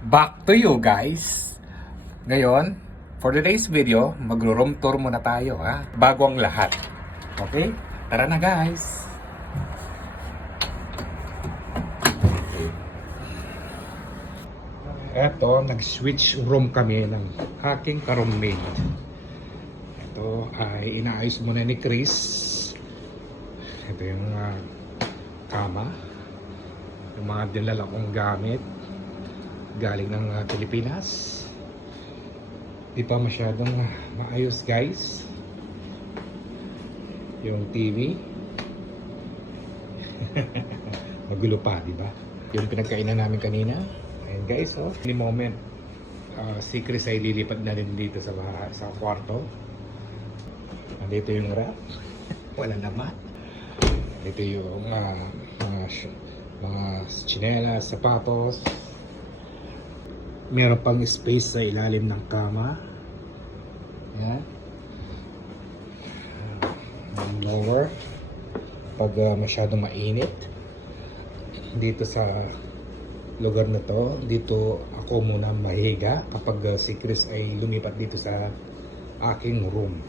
Back to you guys. Ngayon, for today's video, magro-room tour muna tayo bago ang lahat. Okay? Tara na guys. Eto, nag-switch room kami ng aking ka-roommate. Ito ay inaayos muna ni Chris. Ito yung kama. Yung mga dinala kong gamit galing ng Pilipinas. Di pa masyadong maayos guys. Yung TV magulo pa, di ba? Yung pinagkainan namin kanina. Ayan guys, oh. Any moment si Chris ay lilipat na rin dito sa kwarto. Nandito yung rap. Wala naman. Dito yung mga tsinelas, sapatos. Meron pang space sa ilalim ng kama. Yan. Lower. Pag masyadong mainit. Dito sa lugar na to, dito ako muna mahiga kapag si Chris ay lumipat dito sa aking room.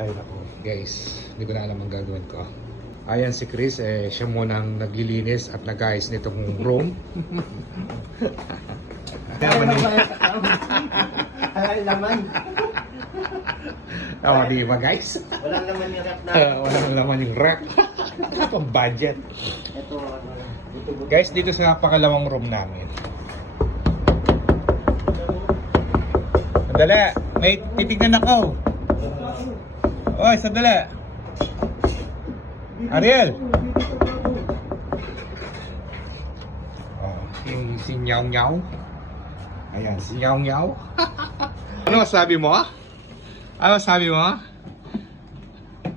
Ay nako guys, hindi ko na alam ang gagawin ko. Ayan si Chris, siya muna ang naglilinis at nag-ayos nitong room. Walang laman. Tama di ba guys? Walang laman yung rep na. Walang laman yung rep. Pang budget. Ito, buto-buto. Guys, dito sa pakalawang room namin. Sandali, may titignan ako. Oy, sandali. Ariel. Oh, yung si Nyaw Nyaw. Ayan, si Nyaw Nyaw. Ano masabi mo? Ano masabi mo?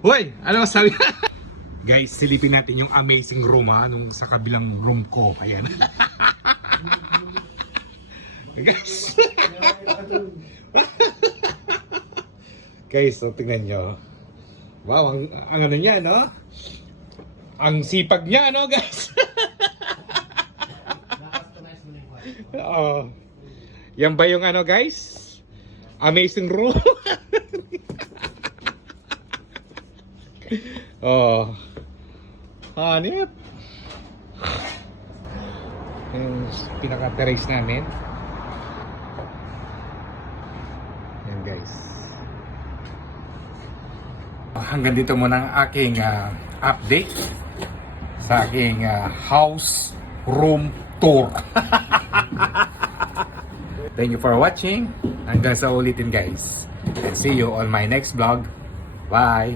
Hoy, ano masabi? Guys, silipin natin yung amazing room nung sa kabilang room ko. Ayan. Guys. Guys, so tingnan nyo. Wow, ang ano niya, no? Ang sipag niya, no, guys? Oo. Yan ba yung ano, guys? Amazing room. Oh. Hanip. Yung pinaka-terrace namin. Yan guys. Hanggang dito muna ang aking update sa aking house room tour. Thank you for watching. Hanggang sa ulitin guys. And see you on my next vlog. Bye!